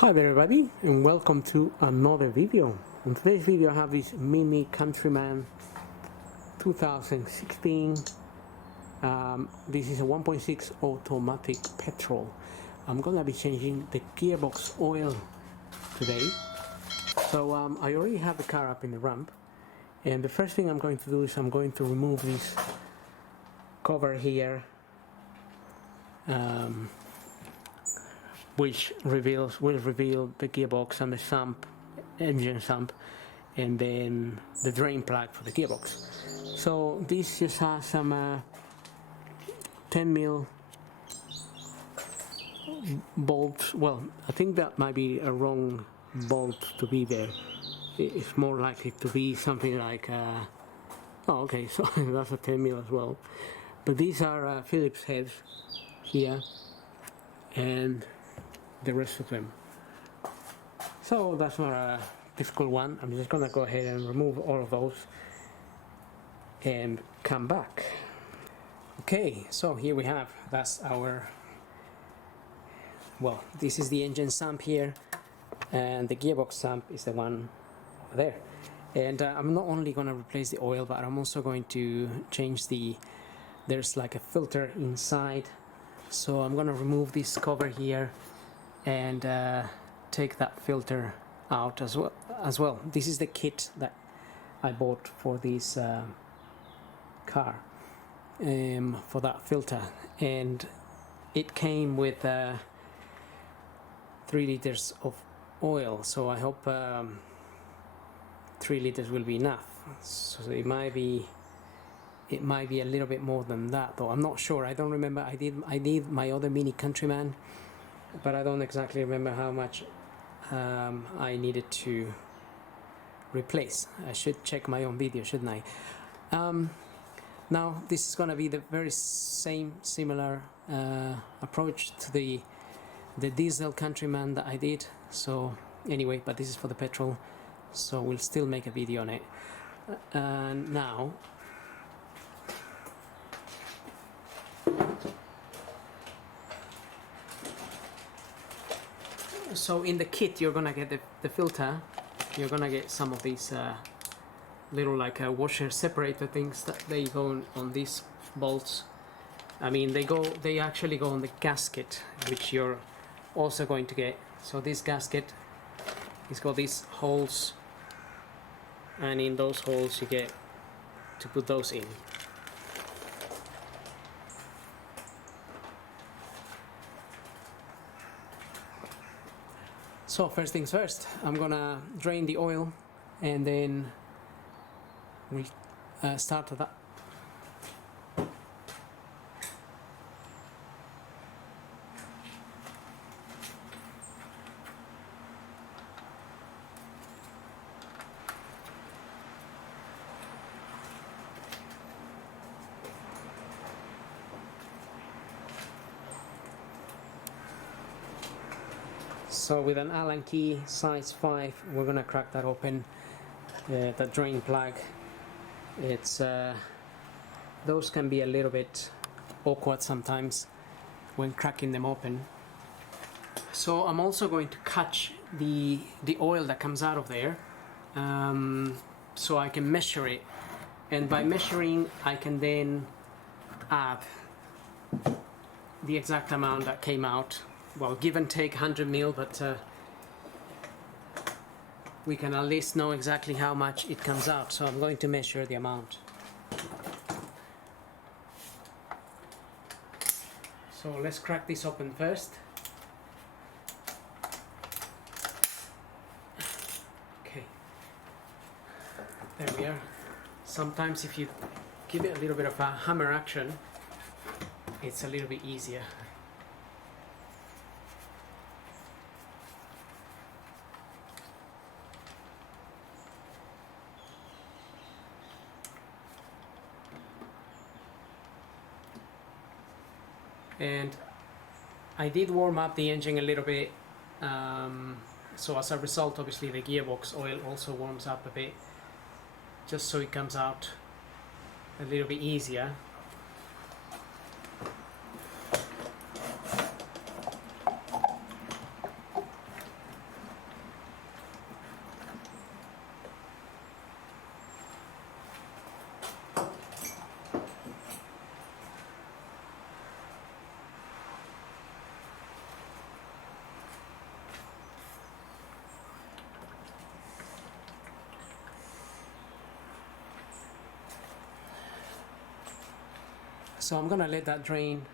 Hi there everybody, and welcome to another video. In today's video I have this mini Countryman 2016. This is a 1.6 automatic petrol. I'm gonna be changing the gearbox oil today. So I already have the car up in the ramp, and the first thing I'm going to do is I'm going to remove this cover here, which will reveal the gearbox and the sump, engine sump, and then the drain plug for the gearbox. So this just has some 10mm bolts. Well, I think that might be a wrong bolt to be there. It's more likely to be something like oh okay, so that's a 10mm as well. But these are Phillips heads here, and the rest of them. So that's not a difficult one. I'm just gonna go ahead and remove all of those and come back. Okay, so here we have, that's our, well, this is the engine sump here, and the gearbox sump is the one over there. And I'm not only gonna replace the oil, but I'm also going to change there's like a filter inside. So I'm gonna remove this cover here and take that filter out as well. This is the kit that I bought for this car, for that filter, and it came with 3 liters of oil, so I hope 3 liters will be enough. So it might be a little bit more than that, though I'm not sure. I don't remember. I did my other mini Countryman, but I don't exactly remember how much I needed to replace. I should check my own video, shouldn't I? Now this is gonna be the very similar approach to the diesel Countryman that I did. So anyway, but this is for the petrol, so we'll still make a video on it. Now so in the kit you're gonna get the filter. You're gonna get some of these little like washer separator things that they go on these bolts. I mean, they actually go on the gasket, which you're also going to get. So this gasket has got these holes, and in those holes you get to put those in. So first things first, I'm gonna drain the oil and then we start that. So with an Allen key size 5, we're gonna crack that open, the drain plug. It's those can be a little bit awkward sometimes when cracking them open. So I'm also going to catch the oil that comes out of there, so I can measure it, and by measuring I can then add the exact amount that came out. Well, give and take 100ml, but we can at least know exactly how much it comes out. So I'm going to measure the amount. So let's crack this open first. Okay, there we are. Sometimes if you give it a little bit of a hammer action, it's a little bit easier. And I did warm up the engine a little bit, so as a result obviously the gearbox oil also warms up a bit, just so it comes out a little bit easier. So I'm gonna let that drain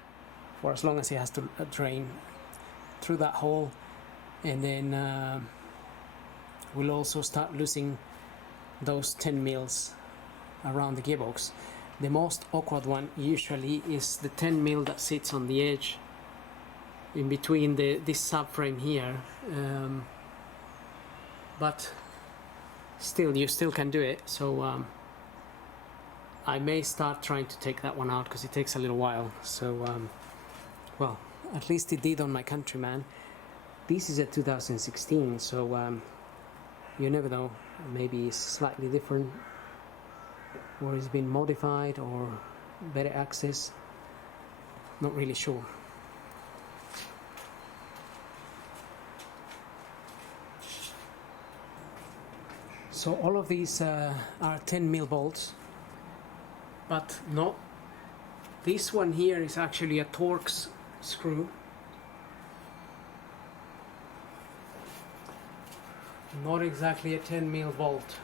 for as long as it has to drain through that hole, and then we'll also start losing those 10 mils around the gearbox. The most awkward one usually is the 10 mil that sits on the edge in between this subframe here, but still, you still can do it. So I may start trying to take that one out because it takes a little while. So well, at least it did on my Countryman. This is a 2016, so you never know, maybe it's slightly different, or it's been modified, or better access, not really sure. So all of these are 10 mil bolts, but no, this one here is actually a Torx screw. Not exactly a 10 mil bolt.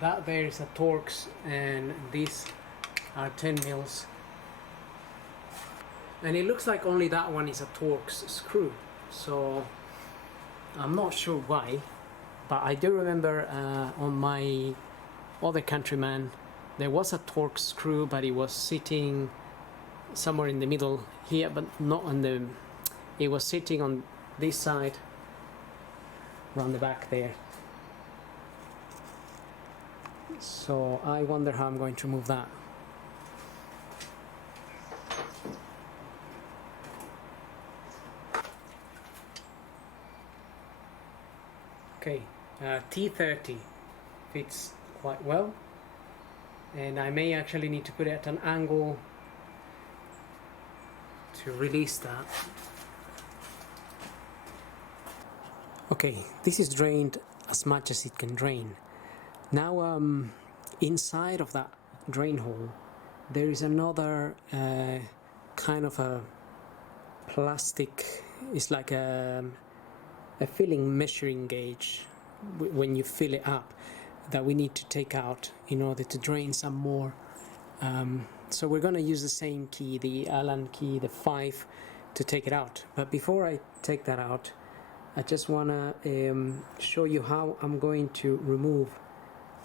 That there is a Torx, and these are 10 mils. And it looks like only that one is a Torx screw. So I'm not sure why, but I do remember on my other Countryman there was a Torx screw, but it was sitting somewhere in the middle here, but not on the, it was sitting on this side around the back there. So I wonder how I'm going to remove that. Okay, T30 fits quite well, and I may actually need to put it at an angle to release that. Okay, this is drained as much as it can drain. Now inside of that drain hole there is another kind of a plastic, it's like a filling measuring gauge when you fill it up, that we need to take out in order to drain some more. So we're going to use the same key, the Allen key, the 5, to take it out. But before I take that out, I just want to show you how I'm going to remove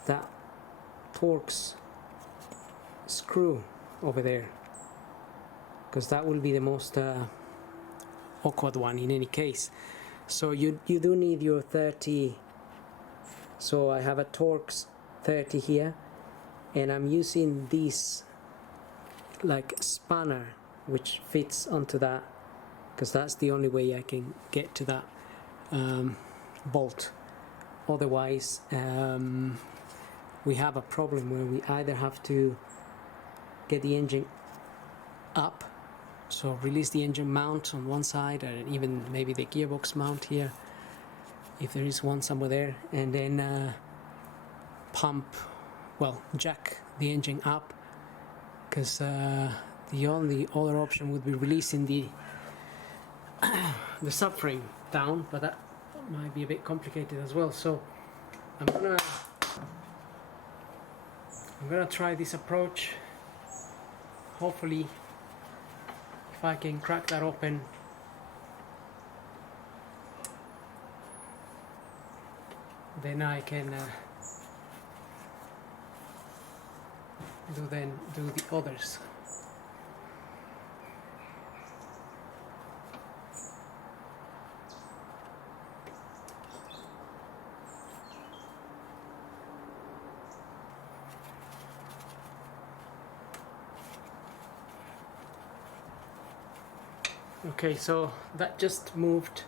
that Torx screw over there, because that will be the most awkward one in any case. So you do need your 30. So I have a Torx 30 here, and I'm using this like spanner which fits onto that, because that's the only way I can get to that bolt. Otherwise we have a problem where we either have to get the engine up, so release the engine mount on one side, or even maybe the gearbox mount here if there is one somewhere there, and then jack the engine up, because the only other option would be releasing the subframe down, but that might be a bit complicated as well. So I'm gonna try this approach. Hopefully, if I can crack that open, then I can do the others. Okay, so that just moved,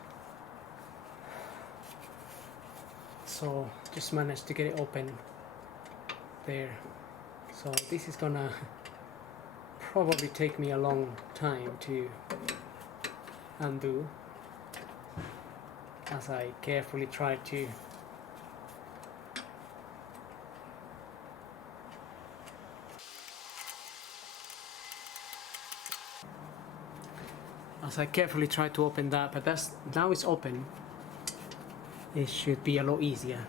so just managed to get it open there. So this is gonna probably take me a long time to undo, as I carefully try to open that, but now it's open. It should be a lot easier.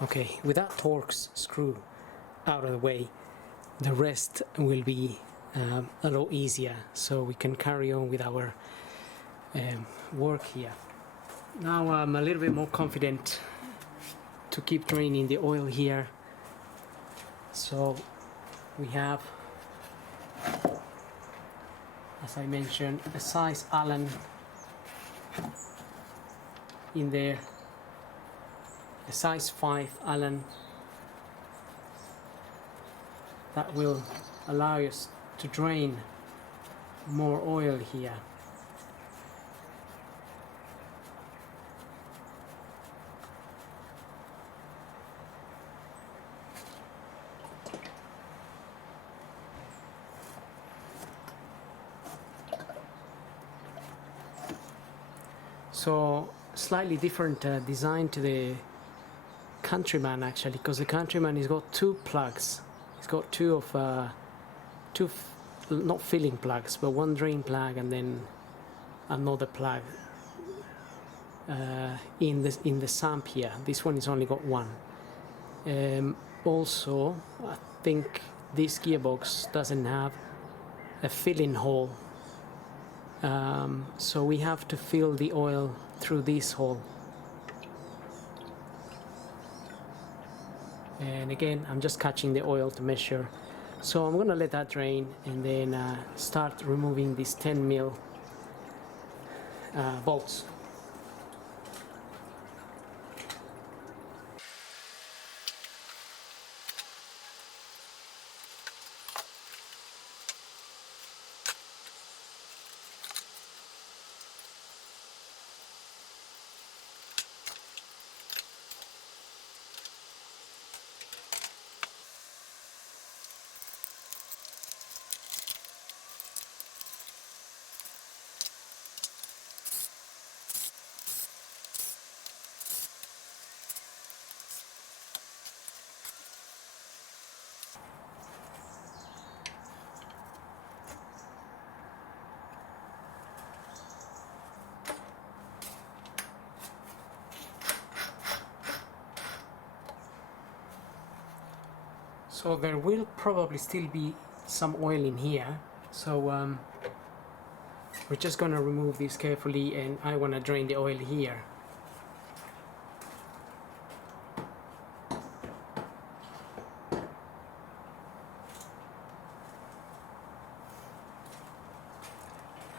Okay, with that Torx screw out of the way, the rest will be a lot easier, so we can carry on with our work here. Now I'm a little bit more confident to keep draining the oil here. So we have, as I mentioned, a size Allen in there, a size 5 Allen that will allow us to drain more oil here. So slightly different design to the Countryman actually, because the Countryman has got two plugs. It's got two not filling plugs, but one drain plug and then another plug in the sump here. This one has only got one. Also, I think this gearbox doesn't have a filling hole, so we have to fill the oil through this hole. And again, I'm just catching the oil to measure. So I'm gonna let that drain and then start removing these 10mm bolts. So there will probably still be some oil in here, so we're just gonna remove this carefully, and I wanna drain the oil here.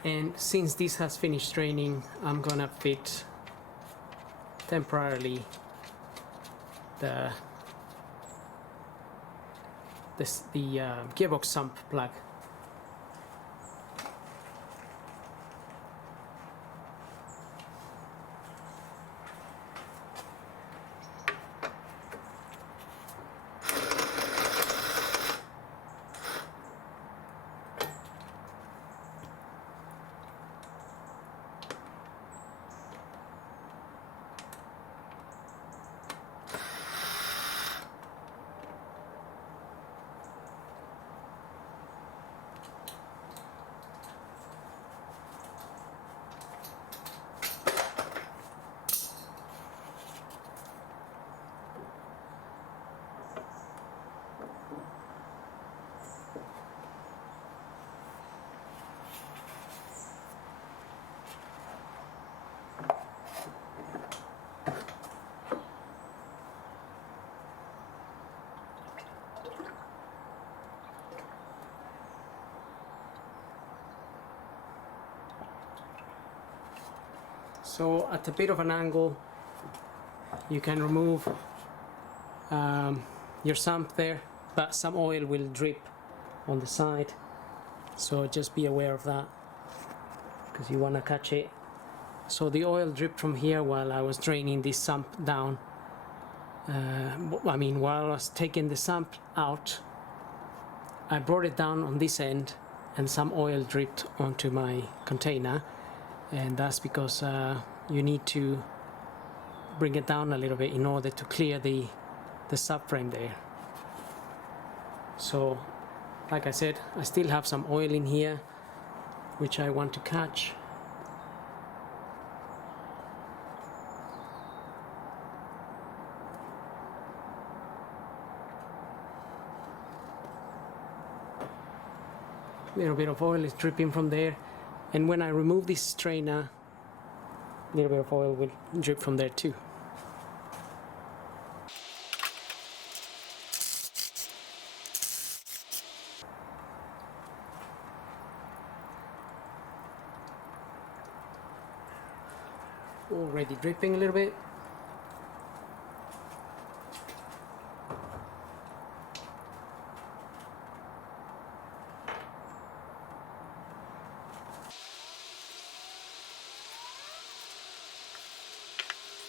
And since this has finished draining, I'm gonna fit temporarily the gearbox sump plug. So at a bit of an angle, you can remove your sump there, but some oil will drip on the side, so just be aware of that because you want to catch it. So the oil dripped from here while I was draining this sump down. While I was taking the sump out, I brought it down on this end and some oil dripped onto my container, and that's because you need to bring it down a little bit in order to clear the subframe there. So like I said, I still have some oil in here which I want to catch. A little bit of oil is dripping from there, and when I remove this strainer, a little bit of oil will drip from there too. Already dripping a little bit.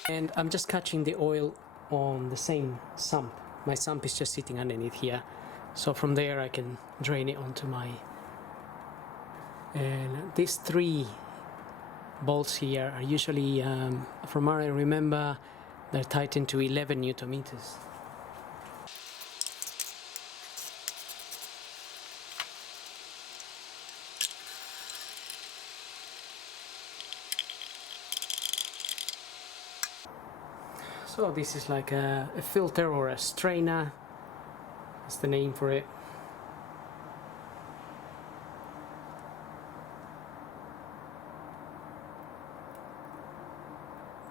And I'm just catching the oil on the same sump. My sump is just sitting underneath here, so from there I can drain it onto my, and these 3 bolts here are usually, from what I remember, they're tightened to 11 Newton meters. So this is like a filter or a strainer, that's the name for it.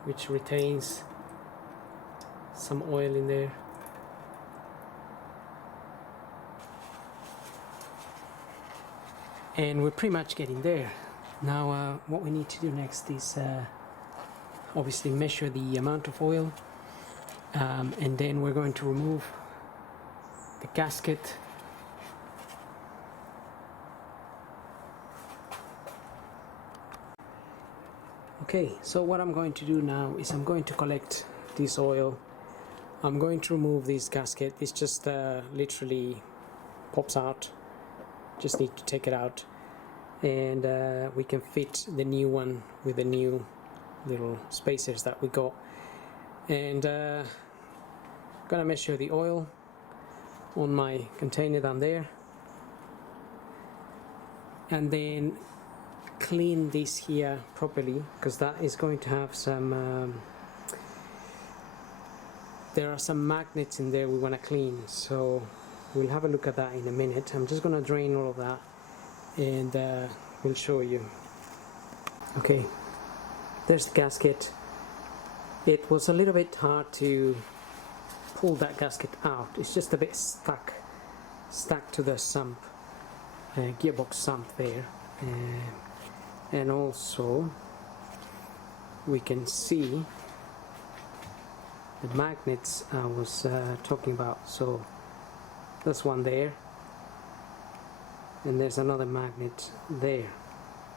Which retains some oil in there. And we're pretty much getting there. Now what we need to do next is obviously measure the amount of oil, and then we're going to remove the gasket. Okay, so what I'm going to do now is I'm going to collect this oil. I'm going to remove this gasket. This just literally pops out. Just need to take it out, and we can fit the new one with the new little spacers that we got. And gonna measure the oil on my container down there, and then clean this here properly, because that is going to have some there are some magnets in there we want to clean, so we'll have a look at that in a minute. I'm just gonna drain all of that, and we'll show you. Okay, there's the gasket. It was a little bit hard to pull that gasket out. It's just a bit stuck to the sump, gearbox sump there, and also we can see the magnets I was talking about. So there's one there, and there's another magnet there,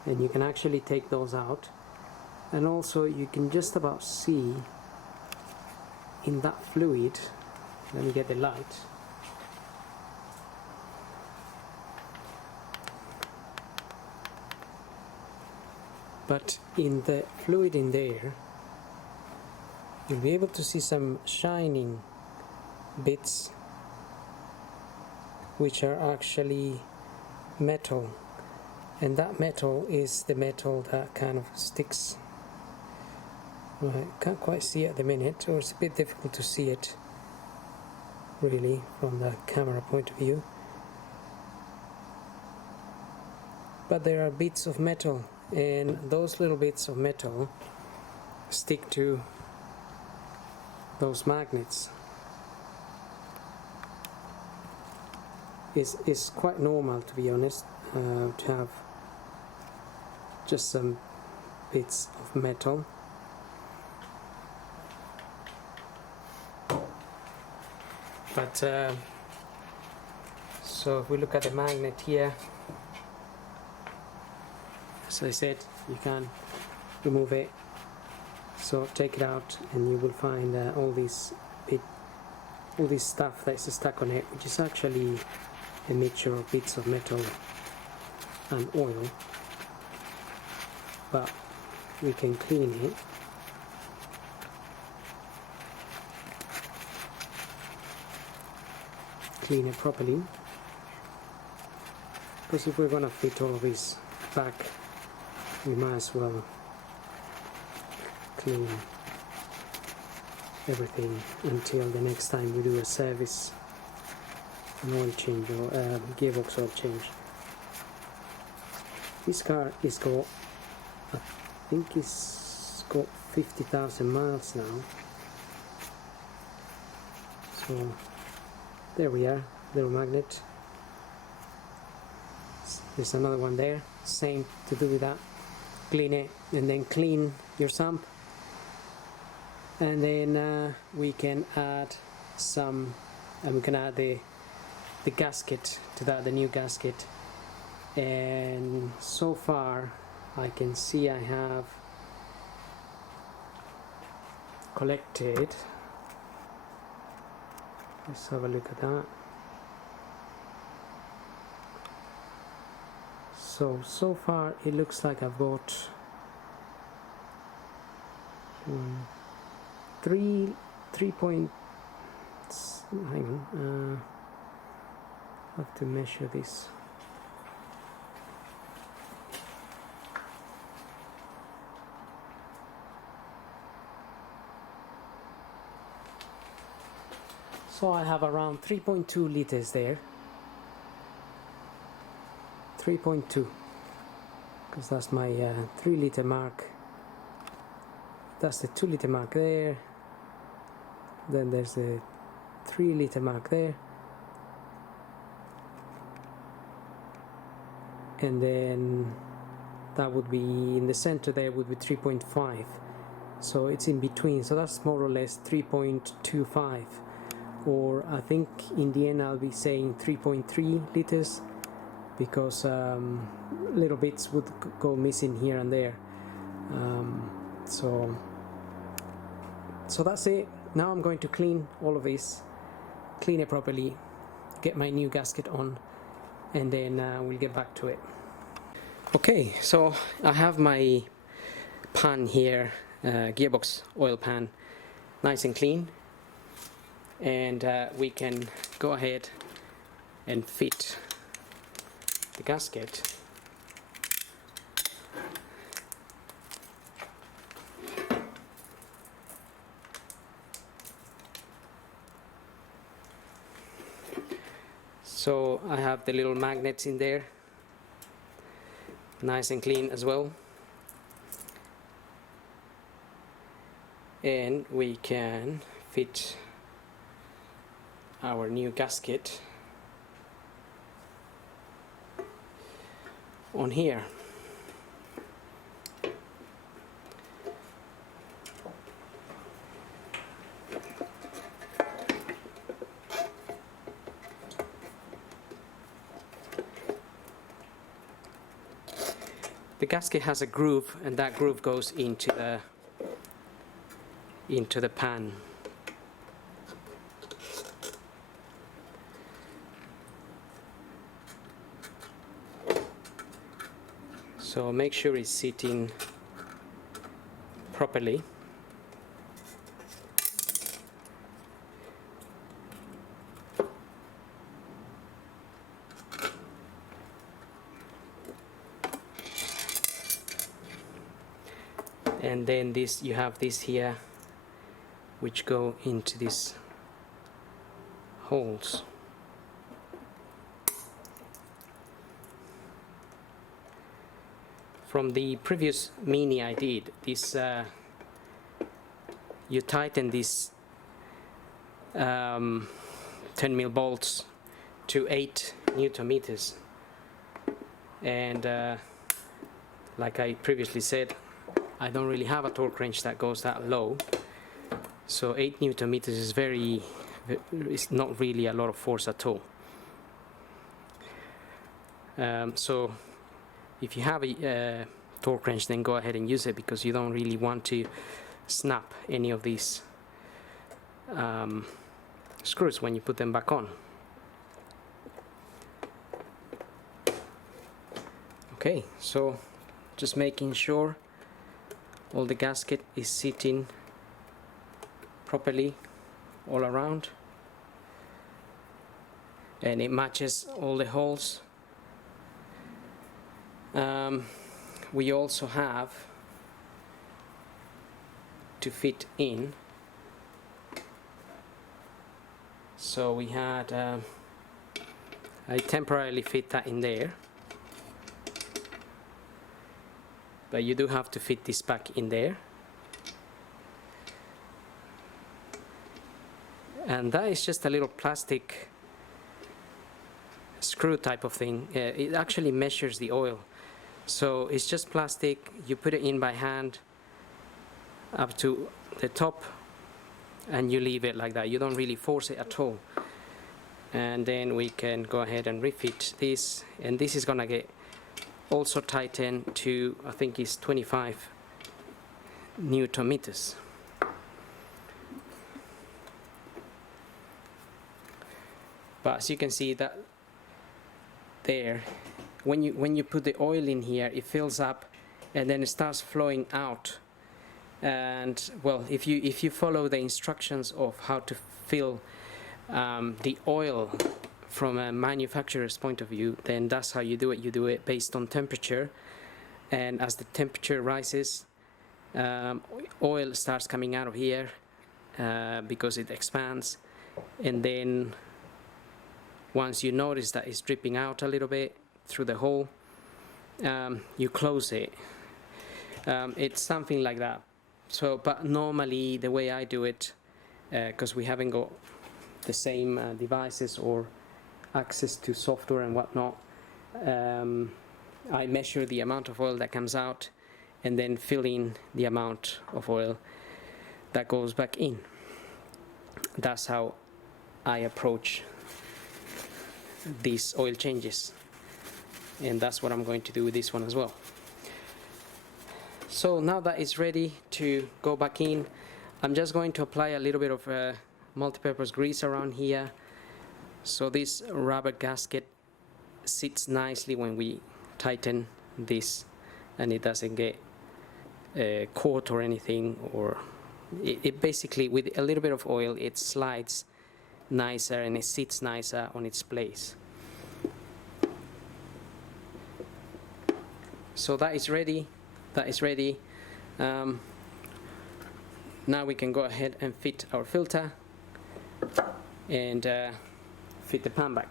and you can actually take those out. And also you can just about see in that fluid, let me get the light, but in the fluid in there you'll be able to see some shining bits which are actually metal, and that metal is the metal that kind of sticks. Right, can't quite see it at the minute, or it's a bit difficult to see it really from the camera point of view, but there are bits of metal, and those little bits of metal stick to those magnets. It's quite normal, to be honest, to have just some bits of metal. But so if we look at the magnet here, as I said, you can remove it. So take it out, and you will find all this stuff that's stuck on it, which is actually a mixture of bits of metal and oil. But we can clean it. Clean it properly, because if we're going to fit all of this back, we might as well clean everything until the next time we do a service, an oil change or gearbox oil change. This car is got, I think it's got 50,000 miles now. So there we are, little magnet. There's another one there, same to do with that. Clean it and then clean your sump, and then we can add some, and we can add the gasket to that, the new gasket. And so far I can see I have collected, let's have a look at that. So far it looks like I've got 3 point, hang on, I have to measure this. So I have around 3.2 liters there. 3.2, because that's my 3 liter mark. That's the 2 liter mark there. Then there's the 3 liter mark there. And then that would be in the center there, would be 3.5. So it's in between. So that's more or less 3.25. Or I think in the end I'll be saying 3.3 liters. Because little bits would go missing here and there. So that's it. Now I'm going to clean all of this, clean it properly, get my new gasket on, and then we'll get back to it. Okay, so I have my pan here, gearbox oil pan, nice and clean, and we can go ahead and fit the gasket. So I have the little magnets in there, nice and clean as well, and we can fit our new gasket on here. The gasket has a groove, and that groove goes into the pan. So make sure it's sitting properly. And then this, you have this here, which go into these holes. From the previous Mini I did, this you tighten these 10mm bolts to 8 Newton meters, and like I previously said, I don't really have a torque wrench that goes that low, so 8 Newton meters is it's not really a lot of force at all. So if you have a torque wrench, then go ahead and use it, because you don't really want to snap any of these screws when you put them back on. Okay, so just making sure all the gasket is sitting properly all around, and it matches all the holes. We also have to fit in, so we had I temporarily fit that in there, but you do have to fit this back in there. And that is just a little plastic screw type of thing. It actually measures the oil, so it's just plastic. You put it in by hand up to the top and you leave it like that. You don't really force it at all. And then we can go ahead and refit this, and this is gonna get also tightened to, I think it's 25 Newton meters. But as you can see that there, when you put the oil in here, it fills up and then it starts flowing out. And well, if you follow the instructions of how to fill the oil from a manufacturer's point of view, then that's how you do it. You do it based on temperature, and as the temperature rises, oil starts coming out of here because it expands, and then once you notice that it's dripping out a little bit through the hole, you close it. It's something like that. So, but normally the way I do it, because we haven't got the same devices or access to software and whatnot, I measure the amount of oil that comes out and then fill in the amount of oil that goes back in. That's how I approach these oil changes, and that's what I'm going to do with this one as well. So now that it's ready to go back in, I'm just going to apply a little bit of multi-purpose grease around here, so this rubber gasket sits nicely when we tighten this, and it doesn't get caught or anything, or it basically, with a little bit of oil, it slides nicer and it sits nicer on its place. So that is ready. Now we can go ahead and fit our filter and fit the pan back.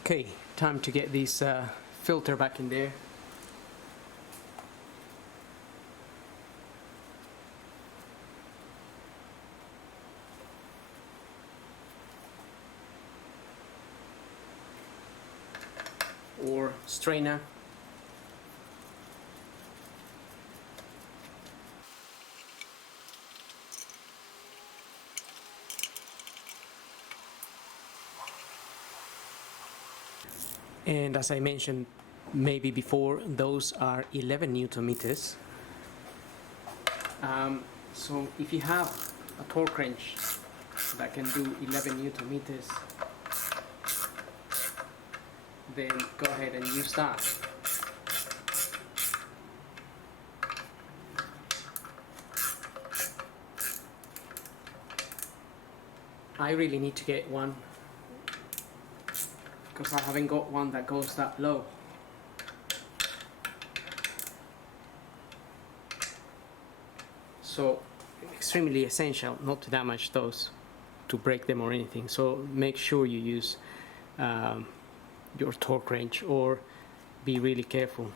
Okay, time to get this filter back in there. Or strainer. And as I mentioned maybe before, those are 11 Newton meters. So if you have a torque wrench that can do 11 Newton meters, then go ahead and use that. I really need to get one because I haven't got one that goes that low. So extremely essential not to damage those, to break them or anything. So make sure you use your torque wrench, or be really careful.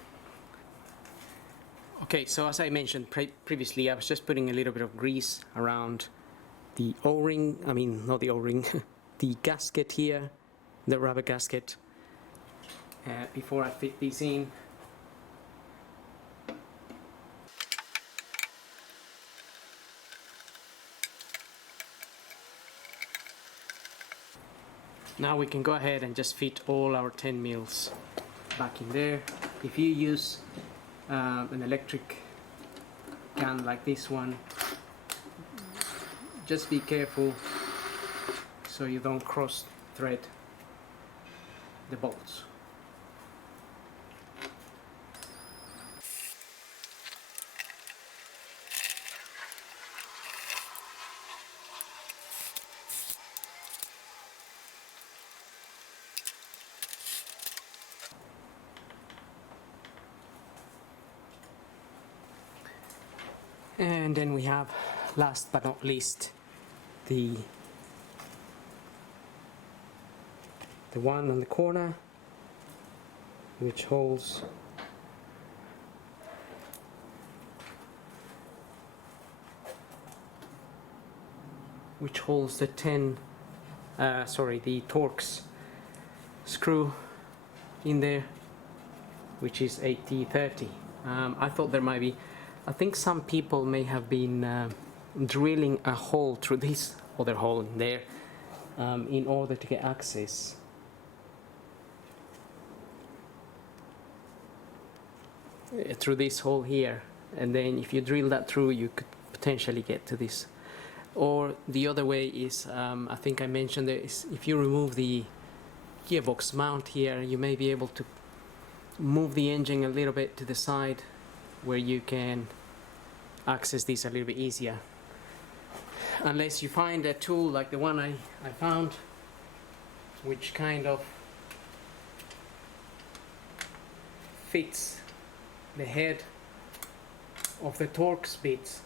Okay, so as I mentioned previously, I was just putting a little bit of grease around the O-ring, I mean not the O-ring, the gasket here, the rubber gasket, before I fit these in. Now we can go ahead and just fit all our 10 mils back in there. If you use an electric can like this one, just be careful so you don't cross thread the bolts. And then we have, last but not least, the one on the corner, which holds which holds the the Torx screw in there, which is 8030. I thought there might be, I think some people may have been drilling a hole through this other hole in there in order to get access. Through this hole here, and then if you drill that through, you could potentially get to this. Or the other way is, I think I mentioned there, is if you remove the gearbox mount here, you may be able to move the engine a little bit to the side where you can access this a little bit easier. Unless you find a tool like the one I found, which kind of fits the head of the Torx bits.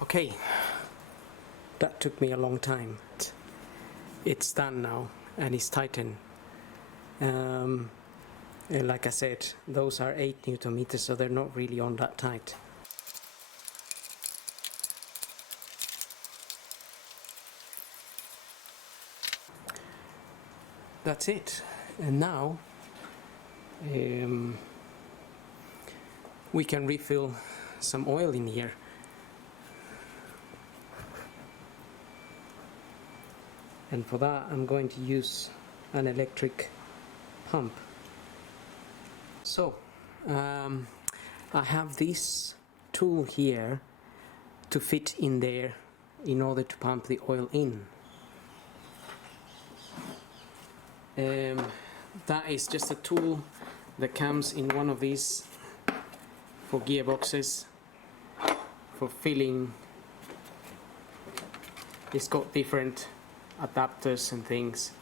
Okay, that took me a long time. It's done now and it's tightened. And like I said, those are 8 Newton meters, so they're not really on that tight. That's it. And now we can refill some oil in here. And for that I'm going to use an electric pump. So I have this tool here to fit in there in order to pump the oil in. That is just a tool that comes in one of these for gearboxes for filling. It's got different adapters and things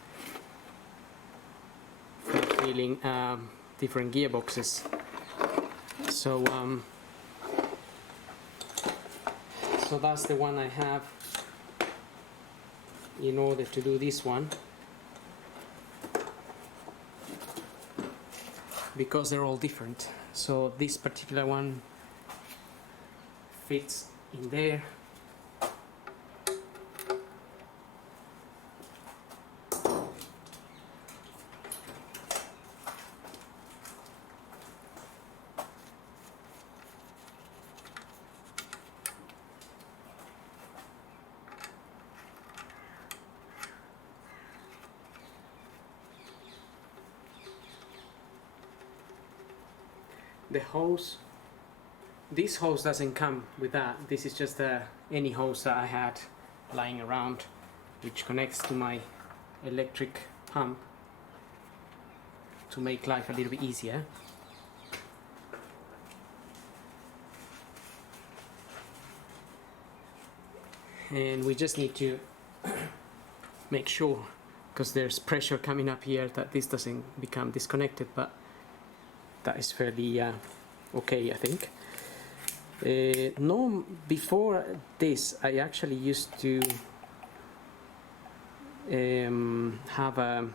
for filling different gearboxes. So so that's the one I have in order to do this one, because they're all different. So this particular one fits in there. The hose, this hose doesn't come with that. This is just any hose that I had lying around, which connects to my electric pump to make life a little bit easier. And we just need to make sure, because there's pressure coming up here, that this doesn't become disconnected, but that is fairly okay, I think. No, before this I actually used to have a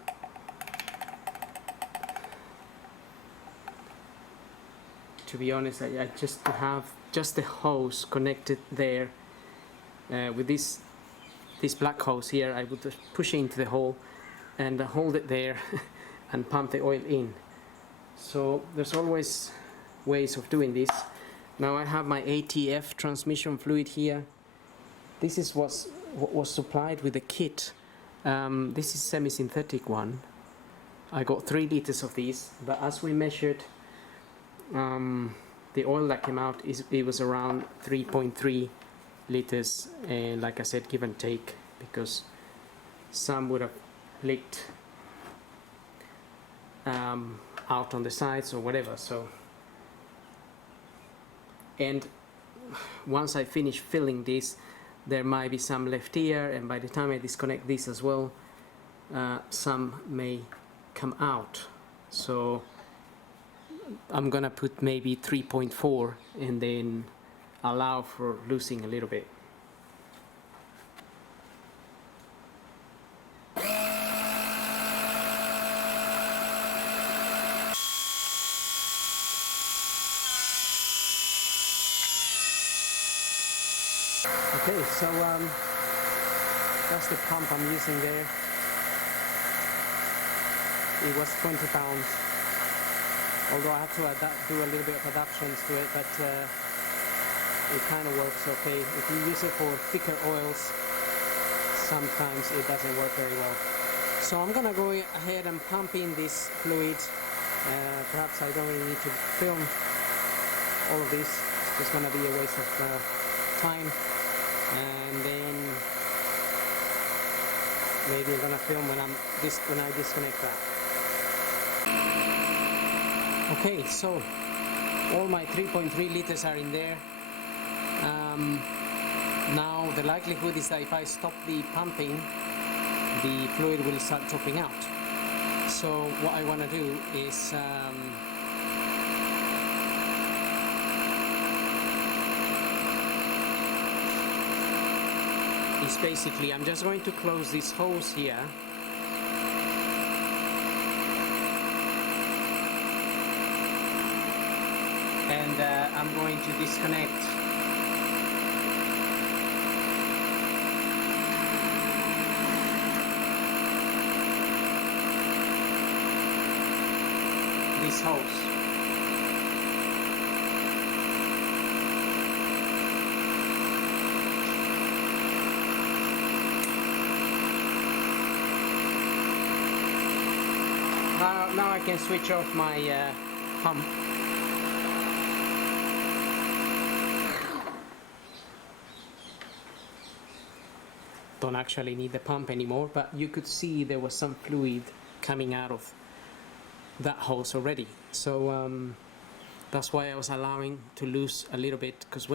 to be honest, I just have just the hose connected there with this black hose here. I would just push into the hole and hold it there and pump the oil in. So there's always ways of doing this. Now I have my ATF transmission fluid here. This is what was supplied with the kit. This is semi-synthetic one. I got 3 liters of these, but as we measured the oil that came out, it was around 3.3 liters, and like I said, give and take, because some would have leaked out on the sides or whatever. So, and once I finish filling this, there might be some left here, and by the time I disconnect this as well, some may come out. So I'm gonna put maybe 3.4 and then allow for losing a little bit. Okay, so that's the pump I'm using there. It was 20 pounds, although I had to do a little bit of adaptations to it, but it kind of works okay. If you use it for thicker oils, sometimes it doesn't work very well. So I'm gonna go ahead and pump in this fluid. Perhaps I don't really need to film all of this. It's just gonna be a waste of time. And then maybe I'm gonna film when I disconnect that. Okay, so all my 3.3 liters are in there. Now the likelihood is that if I stop the pumping, the fluid will start dropping out. So what I want to do is basically I'm just going to close this hose here, and I'm going to disconnect this hose. Now I can switch off my pump. Don't actually need the pump anymore, but you could see there was some fluid coming out of that hose already. So that's why I was allowing to lose a little bit, because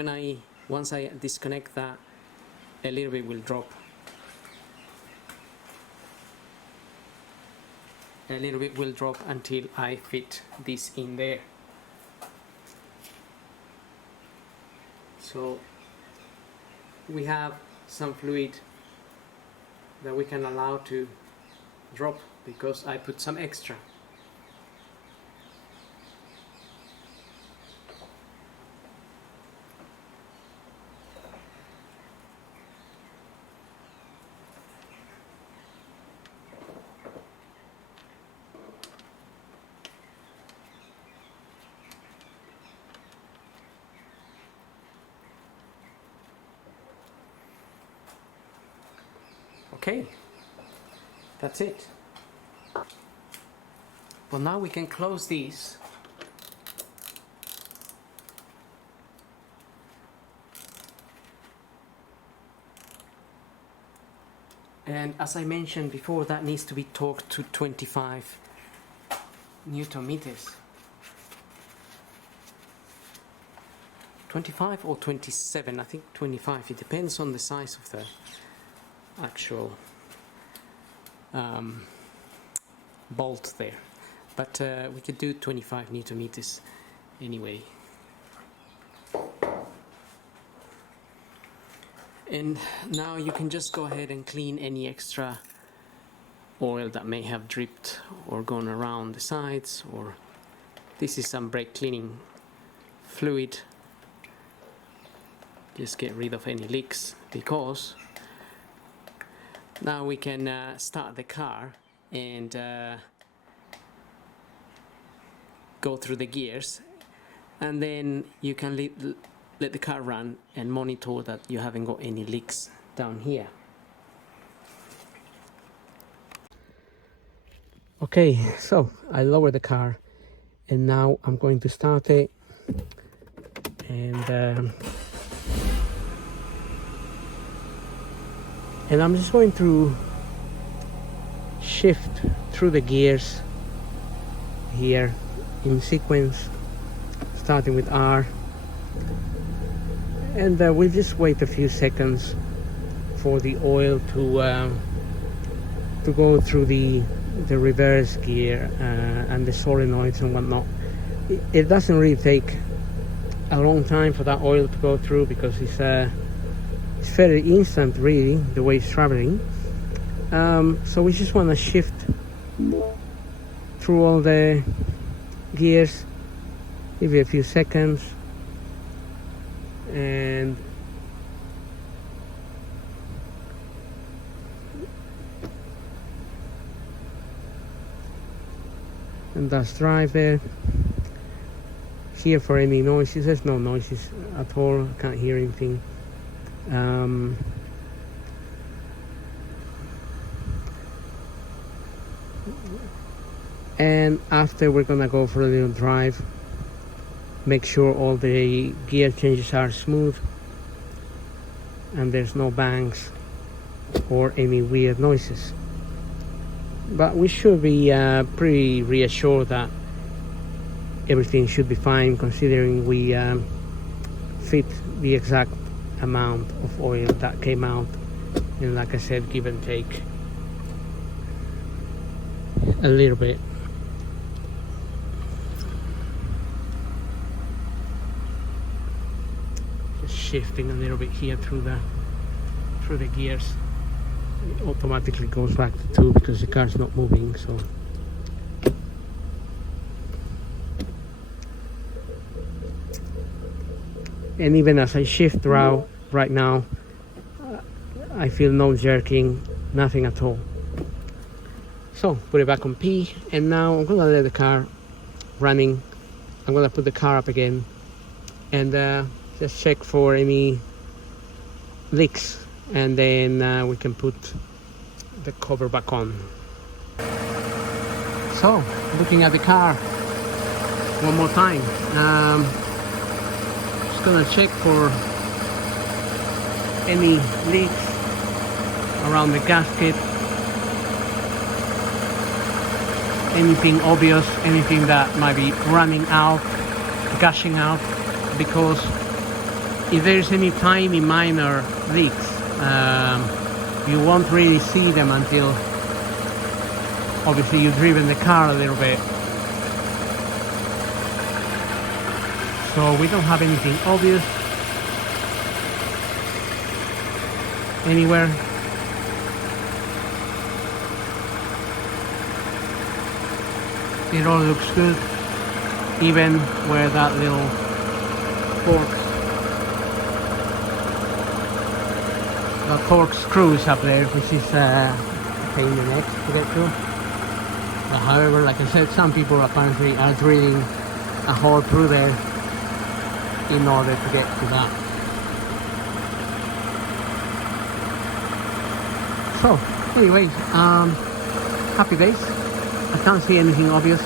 once I disconnect that, a little bit will drop. A little bit will drop until I fit this in there. So we have some fluid that we can allow to drop because I put some extra. Okay, that's it. Well, now we can close these. And as I mentioned before, that needs to be torqued to 25 Newton meters. 25 or 27, I think 25. It depends on the size of the actual bolt there, but we could do 25 Newton meters anyway. And now you can just go ahead and clean any extra oil that may have dripped or gone around the sides, or this is some brake cleaning fluid. just get rid of any leaks, because now we can start the car and go through the gears, and then you can let the car run and monitor that you haven't got any leaks down here. Okay, so I lowered the car and now I'm going to start it, and I'm just going to shift through the gears here in sequence, starting with R, and we'll just wait a few seconds for the oil to go through the reverse gear and the solenoids and whatnot. It doesn't really take a long time for that oil to go through, because it's fairly instant really, the way it's traveling. So we just want to shift through all the gears, give it a few seconds, and that's drive there. Here for any noises, there's no noises at all, I can't hear anything. And after, we're gonna go for a little drive, make sure all the gear changes are smooth and there's no bangs or any weird noises. But we should be pretty reassured that everything should be fine, considering we fit the exact amount of oil that came out, and like I said, give and take a little bit. Just shifting a little bit here through the gears. It automatically goes back to 2 because the car's not moving, so and even as I shift route right now, I feel no jerking, nothing at all. So put it back on P, and now I'm gonna let the car running. I'm gonna put the car up again and just check for any leaks, and then we can put the cover back on. So looking at the car one more time, just gonna check for any leaks around the gasket, anything obvious, anything that might be running out, gushing out, because if there's any tiny minor leaks, you won't really see them until obviously you've driven the car a little bit. So we don't have anything obvious anywhere. It all looks good, even where that little torque screw is up there, which is a pain in the neck to get to. But however, like I said, some people apparently are drilling a hole through there in order to get to that. So anyway, happy days. I can't see anything obvious,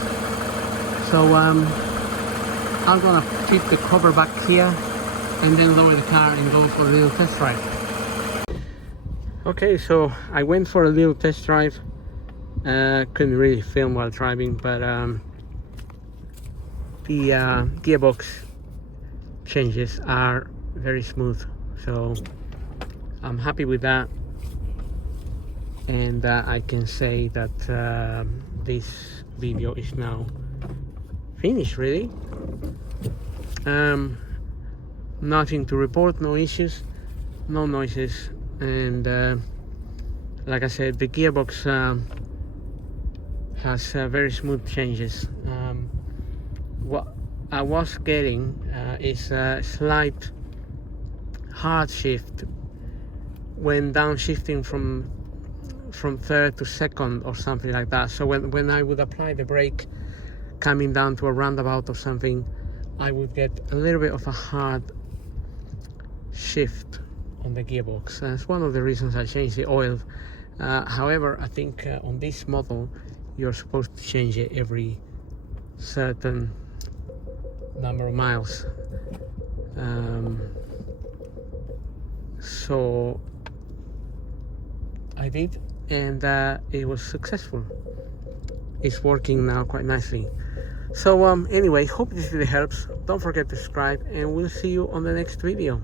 so I'm gonna keep the cover back here and then lower the car and go for a little test drive. Okay, so I went for a little test drive. Couldn't really film while driving, but the gearbox changes are very smooth, so I'm happy with that. And I can say that this video is now finished, really. Nothing to report, no issues, no noises, and like I said, the gearbox has very smooth changes. What I was getting is a slight hard shift when downshifting from third to second or something like that. So when I would apply the brake coming down to a roundabout or something, I would get a little bit of a hard shift on the gearbox. That's one of the reasons I changed the oil. However, I think on this model you're supposed to change it every certain number of miles. So I did, and it was successful. It's working now quite nicely. So anyway, hope this really helps. Don't forget to subscribe, and we'll see you on the next video.